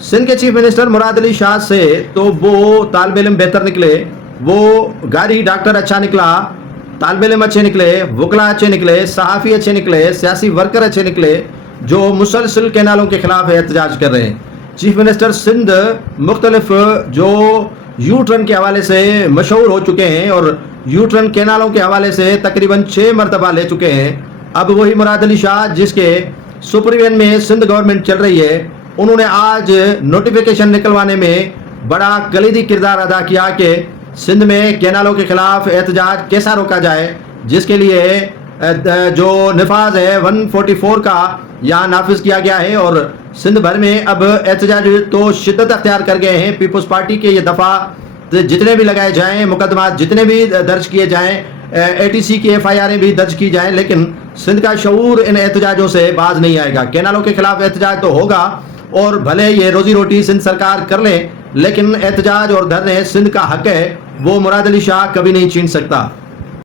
सिंध के chief minister Murad Ali Shah से तो वो तालिब इल्म बेहतर निकले, वो गाड़ी डॉक्टर अच्छा निकला, तालिब इल्म अच्छे निकले, वकला अच्छे निकले, सहाफ़ी अच्छे निकले, सियासी वर्कर अच्छे निकले जो मुसलसल कैनालों के खिलाफ एहतजाज कर रहे हैं। चीफ मिनिस्टर सिंध मुख्तलिफ जो यू टर्न के हवाले से मशहूर हो चुके हैं और यू टर्न कैनालों के हवाले से तकरीबन 6 मरतबा ले चुके हैं। अब वही मुराद अली शाह जिसके सुपरविजन में सिंध गवर्नमेंट चल रही है, उन्होंने आज नोटिफिकेशन निकलवाने में बड़ा कलीदी किरदार अदा किया कि सिंध में कैनालों के खिलाफ एहतजाज कैसा रोका जाए, जिसके लिए जो नफाज है 144 का यहाँ नाफिज किया गया है और सिंध भर में अब एहतजाज तो शिद्दत अख्तियार कर गए हैं। पीपल्स पार्टी के ये दफ़ा जितने भी लगाए जाएं, मुकदमा जितने भी दर्ज किए जाएं, ATC की FIR भी दर्ज की जाएं, लेकिन सिंध का शऊर इन एहतजाजों से बाज नहीं आएगा। कैनालों के खिलाफ एहतजाज तो होगा और भले ये रोजी रोटी सिंध सरकार कर ले, लेकिन एहतजाज और धरने सिंध का हक है, वो मुराद अली शाह कभी नहीं छीन सकता।